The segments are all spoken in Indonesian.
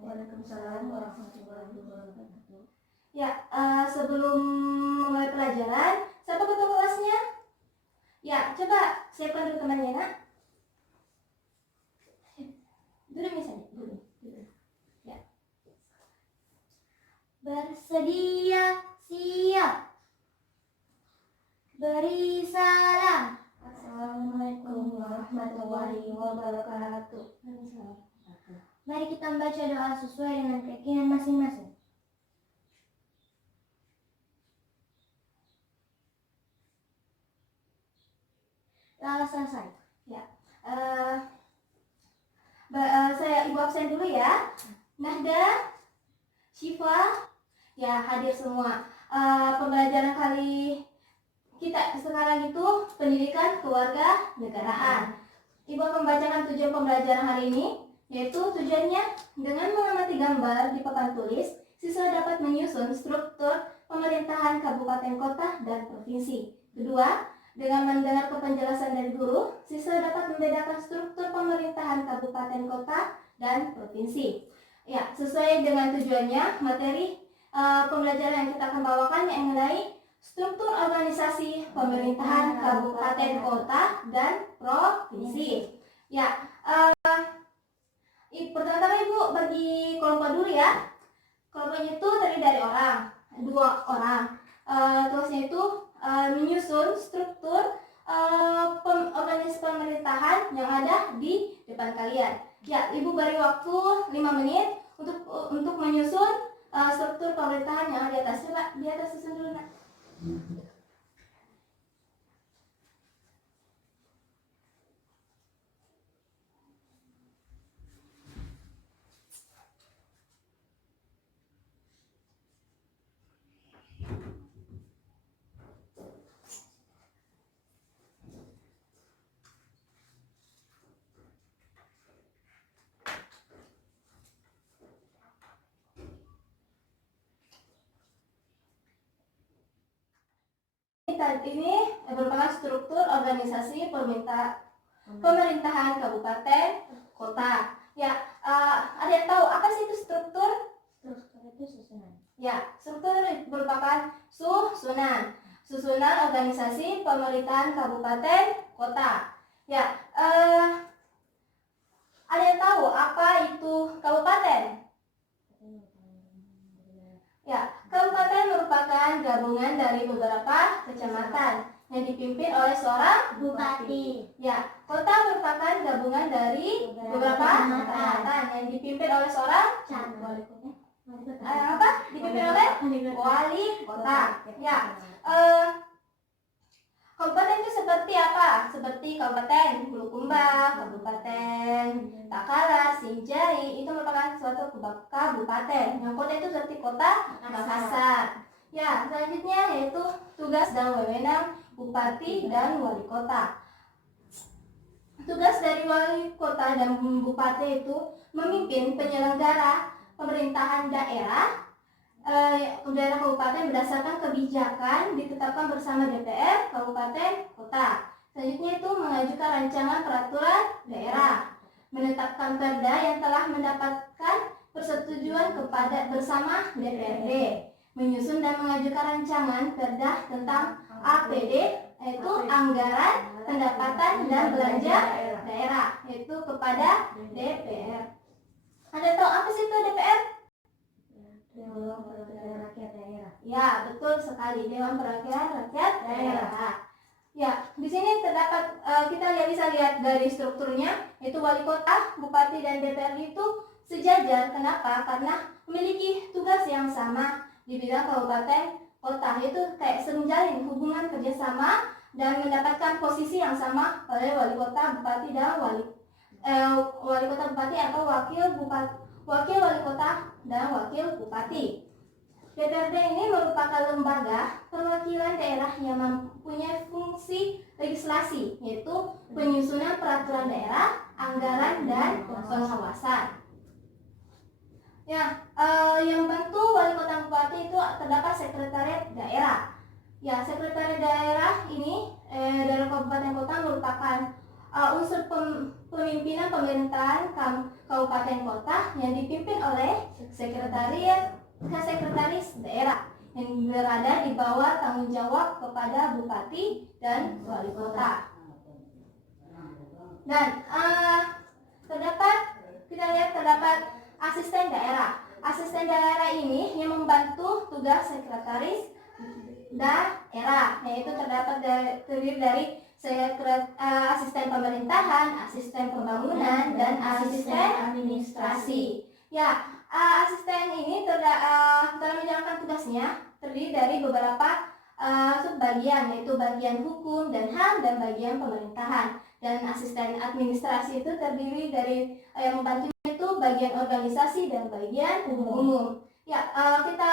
Waalaikumsalam warahmatullahi wabarakatuh. Ya, sebelum mulai pelajaran, siapa ketua kelasnya? Ya, coba siapkan dulu temannya, nak. Duduk misalnya, duduk. Ya. Bersedia, siap. Beri salam. Assalamualaikum warahmatullahi wabarakatuh. Mari kita membaca doa sesuai dengan keyakinan masing-masing. Lalu selesai. Ya. Saya ibu absen dulu ya. Nahda, Syifa, ya hadir semua. Pembelajaran kali kita sekarang itu pendidikan keluarga negaraan. Ibu akan membacakan tujuan pembelajaran hari ini, yaitu tujuannya dengan mengamati gambar di papan tulis, siswa dapat menyusun struktur pemerintahan kabupaten kota dan provinsi. Kedua, dengan mendengar penjelasan dari guru, siswa dapat membedakan struktur pemerintahan kabupaten kota dan provinsi. Ya, sesuai dengan tujuannya, materi pembelajaran yang kita akan bawakan yang mengenai struktur organisasi pemerintahan kabupaten kota dan provinsi. Ya, pertama-tama Ibu bagi kelompok dulu ya. Kelompoknya itu terdiri dari dua orang. Tugasnya itu menyusun struktur organisasi pemerintahan yang ada di depan kalian. Ya, Ibu beri waktu 5 menit untuk menyusun struktur pemerintahan yang ada di atas. Coba di atas susun dulu, nak. Ini merupakan struktur organisasi pemerintahan kabupaten kota. Ya, ada yang tahu apa sih itu struktur? Struktur itu susunan. Ya, struktur merupakan susunan organisasi pemerintahan kabupaten kota. Ya, ada yang tahu apa itu kabupaten? Ya, kabupaten merupakan gabungan dari beberapa kecamatan yang dipimpin oleh seorang Bupati. Ya, kota merupakan gabungan dari beberapa kecamatan yang dipimpin oleh seorang dipimpin oleh wali kota. Ya, kabupaten itu seperti apa? Seperti Kabupaten Bulukumba, Kabupaten Takalar, Sinjai, itu merupakan suatu kabupaten. Yang kota itu seperti kota Makassar. Ya, selanjutnya yaitu tugas dan wewenang bupati dan wali kota. Tugas dari wali kota dan bupati itu memimpin penyelenggara pemerintahan daerah kabupaten berdasarkan kebijakan ditetapkan bersama DPR kabupaten kota. Selanjutnya itu mengajukan rancangan peraturan daerah, menetapkan perda yang telah mendapatkan persetujuan bersama DPRD, menyusun dan mengajukan rancangan perda tentang APD, yaitu anggaran pendapatan dan belanja daerah, yaitu kepada DPR. Ada tahu apa sih itu DPR? Dewan Perwakilan Rakyat Daerah. Ya, betul sekali, Dewan Perwakilan Rakyat Daerah. Ya, di sini terdapat kita bisa lihat dari strukturnya, yaitu wali kota, bupati dan DPRD itu sejajar. Kenapa? Karena memiliki tugas yang sama di bidang kabupaten kota, yaitu kayak menjalin hubungan kerjasama dan mendapatkan posisi yang sama oleh wali kota, bupati dan wali kota, bupati atau wakil wali kota dan wakil bupati. DPRD ini merupakan lembaga perwakilan daerah yang mempunyai fungsi legislasi, yaitu penyusunan peraturan daerah, anggaran, dan pengawasan. Ya, yang bantu wali kota bupati itu terdapat sekretariat daerah. Ya, sekretariat daerah ini daerah kabupaten kota merupakan unsur pemimpinan pemerintahan kabupaten kota yang dipimpin oleh sekretaris daerah yang berada di bawah tanggung jawab kepada bupati dan wali kota. Dan terdapat asisten daerah. Asisten daerah ini yang membantu tugas sekretaris daerah, yaitu terdiri dari asisten pemerintahan, asisten pembangunan, dan asisten administrasi. Ya, asisten ini dalam menjalankan tugasnya terdiri dari beberapa subbagian, yaitu bagian hukum dan HAM dan bagian pemerintahan. Dan asisten administrasi itu terdiri dari yang membantu itu bagian organisasi dan bagian umum. Ya, kita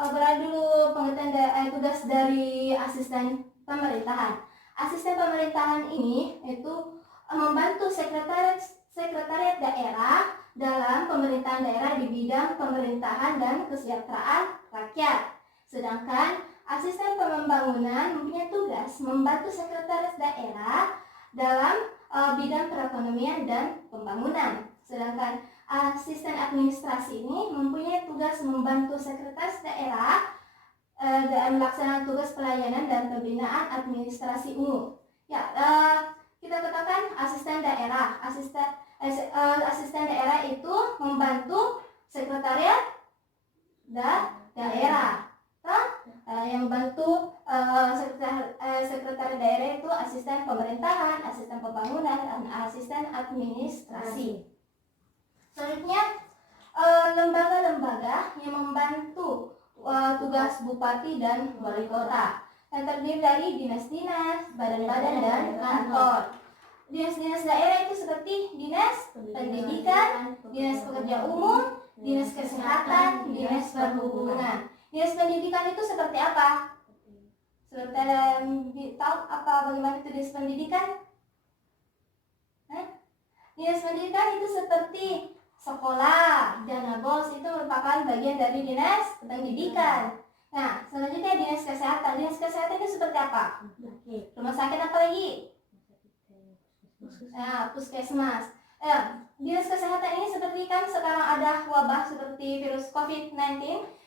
beralih dulu pengertian tugas dari asisten pemerintahan. Asisten pemerintahan ini itu membantu sekretariat daerah dalam pemerintahan daerah di bidang pemerintahan dan kesejahteraan rakyat. Sedangkan asisten pembangunan mempunyai tugas membantu sekretaris daerah dalam bidang perekonomian dan pembangunan. Sedangkan asisten administrasi ini mempunyai tugas membantu sekretaris daerah dalam melaksanakan tugas pelayanan dan pembinaan administrasi umum. Ya, kita katakan asisten daerah. Asisten daerah itu membantu sekretariat daerah. Yang membantu sekretaris daerah itu asisten pemerintahan, asisten pembangunan, dan asisten administrasi. Selanjutnya, lembaga-lembaga yang membantu tugas bupati dan wali kota yang terdiri dari dinas-dinas, badan-badan, dan kantor. Dinas-dinas daerah itu seperti dinas pendidikan, dinas pekerja umum, dinas kesehatan, dinas perhubungan. Dinas pendidikan itu seperti apa? Seperti tahu apa bagaimana itu dinas pendidikan? Dinas pendidikan itu seperti sekolah, dana bos itu merupakan bagian dari dinas pendidikan. Nah, selanjutnya dinas kesehatan. Dinas kesehatan itu seperti apa? Rumah sakit apa lagi? Nah, puskesmas. Dinas kesehatan ini seperti kan sekarang ada wabah seperti virus COVID-19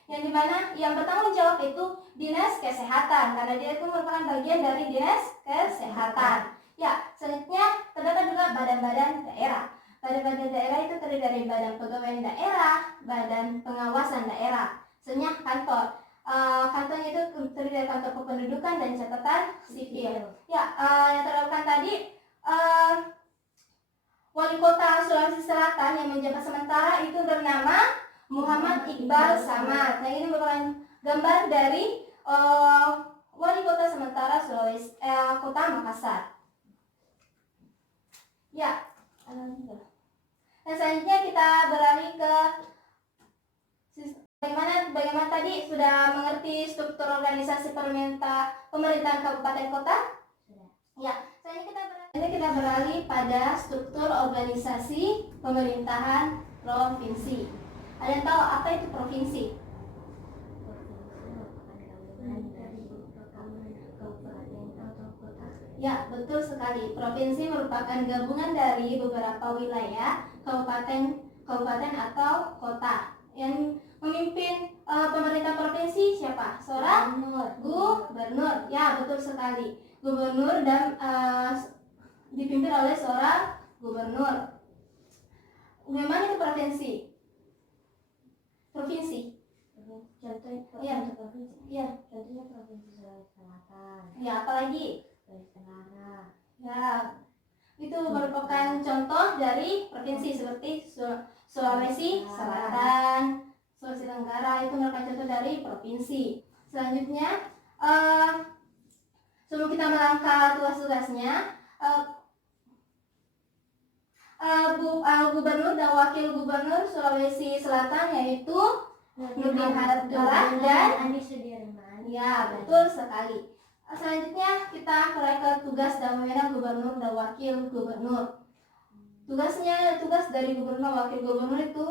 yang dimana yang bertanggung jawab itu dinas kesehatan karena dia itu merupakan bagian dari dinas kesehatan. Ya, selanjutnya terdapat juga badan-badan daerah. Badan-badan daerah itu terdiri dari badan pegawai daerah, badan pengawasan daerah. Selanjutnya kantor. Kantornya itu terdiri dari kantor kependudukan dan catatan sipil. Ya, yang terdapat tadi Wali Kota Sulawesi Selatan yang menjabat sementara itu bernama Muhammad Iqbal Samad. Nah, ini merupakan gambar dari Wali Kota sementara Sulawesi Kota Makassar. Ya, dan selanjutnya kita beralih ke bagaimana tadi sudah mengerti struktur organisasi pemerintahan kabupaten kota? Ya, selanjutnya kita beralih pada struktur organisasi pemerintahan provinsi. Ada yang tahu apa itu provinsi? Ya, betul sekali. Provinsi merupakan gabungan dari beberapa wilayah, kabupaten atau kota. Yang memimpin pemerintah provinsi siapa? Seorang gubernur. Ya, betul sekali. Gubernur dan dipimpin oleh seorang gubernur. Bagaimana itu provinsi? Contohnya provinsi. Ya, contohnya provinsi Sulawesi Selatan. Ya, apalagi? Sulawesi Tenggara. Ya, itu merupakan contoh dari provinsi seperti Sulawesi Selatan, Sulawesi Tenggara itu merupakan contoh dari provinsi. Selanjutnya, sebelum kita melangkah tugas-tugasnya, Gubernur dan Wakil Gubernur Sulawesi Selatan yaitu Nurdin Abdullah dan Andi Sudirman. Ya, betul sekali. Selanjutnya kita ke tugas dan wewenang Gubernur dan Wakil Gubernur. Tugas dari Gubernur dan Wakil Gubernur itu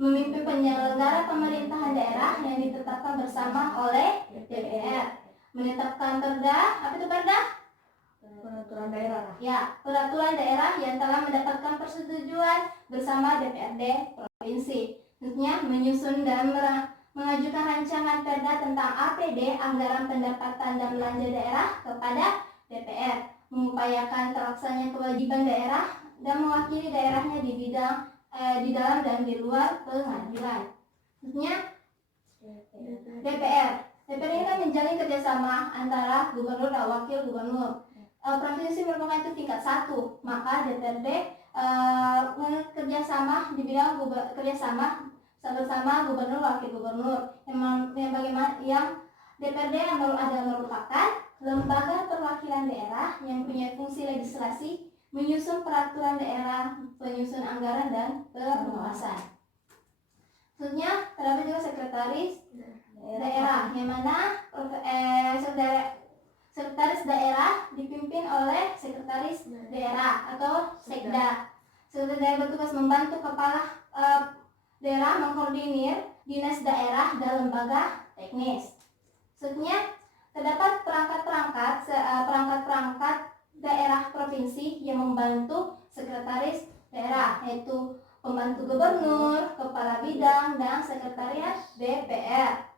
memimpin penyelenggara pemerintahan daerah yang ditetapkan bersama oleh DPR, menetapkan perda. Apa itu perda? Peraturan daerah. Ya, peraturan daerah yang telah mendapatkan persetujuan bersama DPRD provinsi. Tentunya menyusun dan mengajukan rancangan perda tentang APD (Anggaran Pendapatan dan Belanja Daerah) kepada DPR, mengupayakan terlaksananya kewajiban daerah dan mewakili daerahnya di dalam dan di luar pengadilan. Tentunya DPR ini kan menjalin kerjasama antara gubernur dan wakil gubernur. Provinsi merupakan itu tingkat 1, maka DPRD kerjasama di bidang kerjasama bersama gubernur wakil gubernur yang DPRD merupakan lembaga perwakilan daerah yang punya fungsi legislasi, menyusun peraturan daerah, penyusun anggaran dan pengawasan. Tentunya terdapat juga sekretaris daerah, yang mana sekretaris daerah dipimpin oleh sekretaris daerah atau sekda. Sekretaris daerah bertugas membantu kepala daerah mengkoordinir dinas daerah dan lembaga teknis. Selanjutnya terdapat perangkat-perangkat daerah provinsi yang membantu sekretaris daerah, yaitu pembantu gubernur, kepala bidang, dan sekretariat DPR.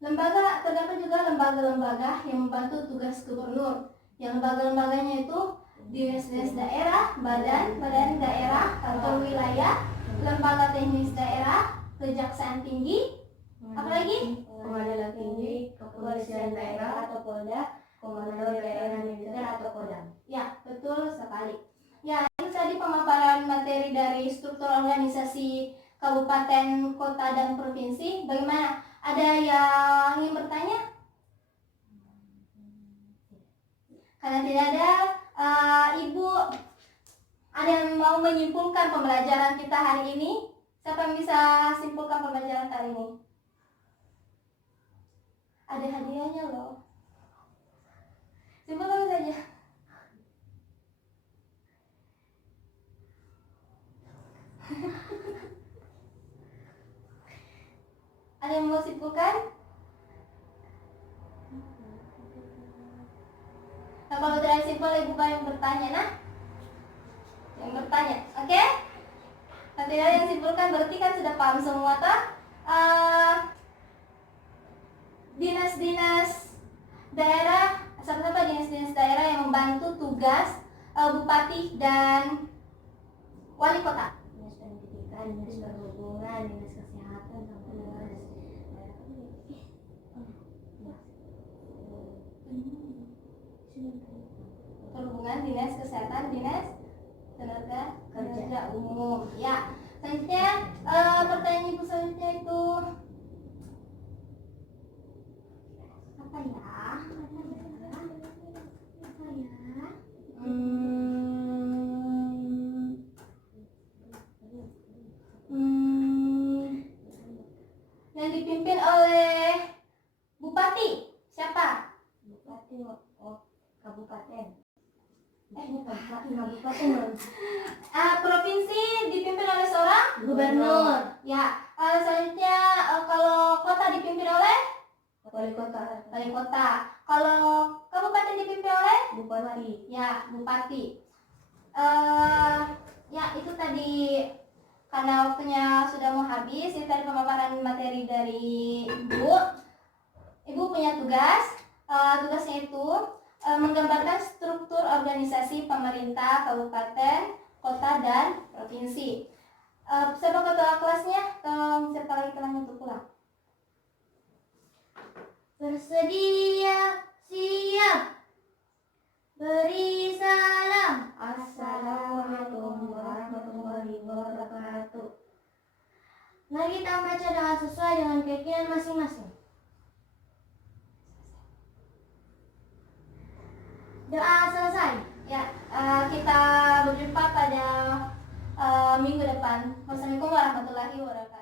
Terdapat juga lembaga-lembaga yang membantu tugas gubernur. Yang lembaga-lembaganya itu dinas-dinas daerah, badan daerah atau wilayah, lembaga teknis daerah, kejaksaan tinggi, apalagi Pengadilan tinggi, kepolisian daerah atau Polda, komando daerah militer atau Kodam. Ya, betul sekali. Ya, itu tadi pemaparan materi dari struktur organisasi kabupaten, kota, dan provinsi. Bagaimana? Ada yang ingin bertanya? Karena tidak ada, Ibu ada yang mau menyimpulkan pembelajaran kita hari ini? Siapa yang bisa simpulkan pembelajaran kali ini? Ada hadiahnya loh. Simpulkan saja. Ada yang mau simpulkan? Nah, kalau tidak simpel, Ibu yang bertanya, yang bertanya, oke? Kalau tidak ada yang simpulkan, berarti kan sudah paham semua, toh? Dinas-dinas daerah, apa dinas-dinas daerah yang membantu tugas bupati dan wali kota. Dinas pendidikan, dinas perhubungan, dinas kesehatan, sama dinas perhubungan, dinas kesehatan, dinas tenaga kerja umum. Ya, selanjutnya pertanyaan Ibu selanjutnya itu apa ya? Yang dipimpin oleh bupati siapa? Bupati, kabupaten. Kabupaten. Provinsi dipimpin oleh seorang gubernur. Ya. Selanjutnya kalau kota dipimpin oleh Wali kota. wali kota. Kalau kabupaten dipimpin oleh Bupati. ya bupati. Ya itu tadi, karena waktunya sudah mau habis. Ini tadi pemaparan materi dari Ibu. Ibu punya tugas. Tugasnya itu menggambarkan struktur organisasi pemerintah kabupaten, kota, dan provinsi. Siapa ketua kelasnya? Siapa lagi kelasnya untuk pulang? Bersedia, siap. Beri salam. Assalamualaikum warahmatullahi wabarakatuh. Mari kita baca dengan sesuai dengan keyakinan masing-masing. Doa selesai. Ya, kita berjumpa pada minggu depan. Wassalamualaikum warahmatullahi wabarakatuh.